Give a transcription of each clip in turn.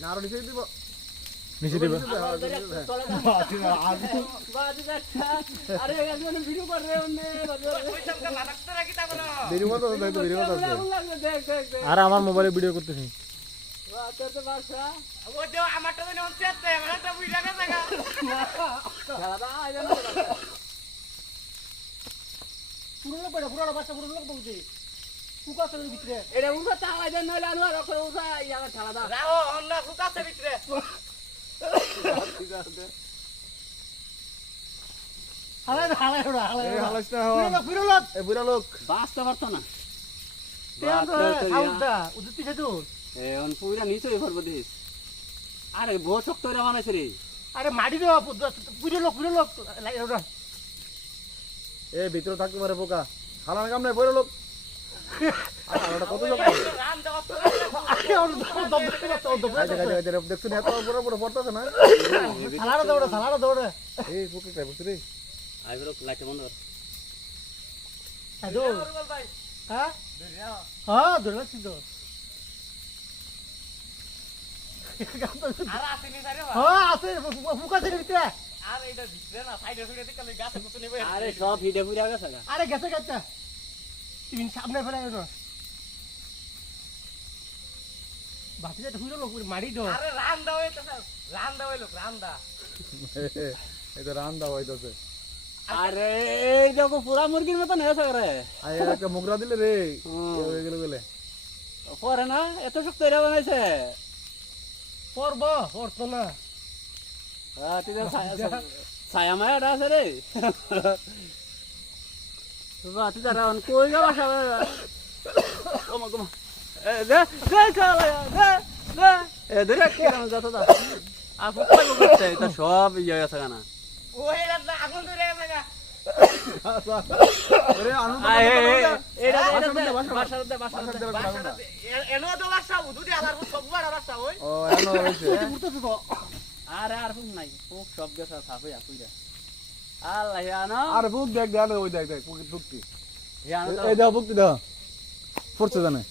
না আরো নিচে দিব নিচে দিবে আরে একজন ভিডিও করে রে ওনে ওইসবটা লাগাতে রাখি তা বলো ভিডিও করতে ভিডিও করতে দেখ দেখ দেখ আর আমার মোবাইলে ভিডিও করতেছি তোর তো বাসা ও যে আমারটা তো অন চেতে আমারটা বুইরা না জায়গা খেলাটা আইলো না পুরো বাসা পুরো লোক বলছি কুকাছের ভিতরে এটা উড়া চালাই দেন নইলে আনো আর করে উড়া ইয়ার খেলাটা রাও অন্য কুকাছের ভিতরে ঠিক আছে হালাই ওড়া এই হালাসটা পুরো লোক এ বুড়া লোক বাসটা পারতো না আউটটা উদ্দিতি সেতু অন পুরা নিচে ভরবো দিস আরে বহুত শক্ত করে বানাইছে রে আরে মাটি দেওয়া পুরো লোক ওড়া এ ভিতরে থাকতে পারে বোকা হালার কাম নাই বুড়া লোক আলাটা কত লোক রান দেওয়া দেখছো না এত বড় বড় পড়তাছে না সালাড়া দৌড়ে এই বোকা কাই বসে রে আইবো লাইট বন্ধ কর আদো হ্যাঁ হ্যাঁ দৌড়ে তো আর আসেনি সারে হ্যাঁ আছে মুকাছের ভিতরে আর এইটা ভিতরে না সাইডে সাইডে থেকে গাছে কুতে নেবে আরে সব হিডে পুরা গেছে গা আরে গেছে তুমি সামনে ফেলে গেছো বাকি যেটা হুইলো লোক মারি দাও আরে রান দাও লোক রান দা এটা রান্দা হইতাছে আরে এই দেখো পুরা মুরগির মত নেছে রে আই একটা মুগরা দিলে রে হয়ে গেল গেলে পরে না এত শক্ত করে বানাইছে পড়তো না হ্যাঁ ঠিক আছে ছায়া মায়া আছে রে বাবা তুই তারা অন কই গা বাসা ওমা গোমা এ দে খালা দে এ দে কি রাম যাতো দা আপু কই করতে এটা সব ইয়া আছে না ওই না আগুন ধরে গেছে গা আরে আনন্দ এটা বাসা এনো তো বাসা উদুদি আলার সব বড় বাসা ওই ও এনো হইছে উঠতেছে তো আরে আর ফুক নাই ফুক সব গেছে সাফে আপুইরা আল্লাহ জানো আর বুক দেখ গালে ওই দেখ বুকটি জানো তো এই দাও বুকটি দাও পড়ছে জানে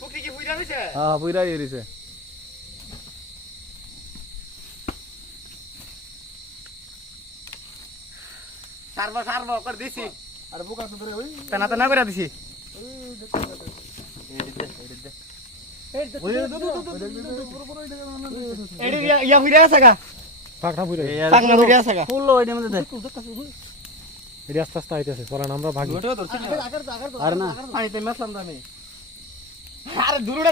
ফুকি কি বুইরা নিছে হ্যাঁ বুইরা এরিছে সারবো করে দিছি আর বুক আছে ধরে ওই টানা করে দিছি ওই এডি ইয়া বুইরা আছে গা পাকনা পুরো পাকনা বুইরা আছে গা ফুল ওইটার মধ্যে দে এটি আস্তে আস্তে আইতেছে পরে আমরা ভাগি গোটো ধরছি আগের আর না পানিতে মেছলাম আমি আরে দূরটা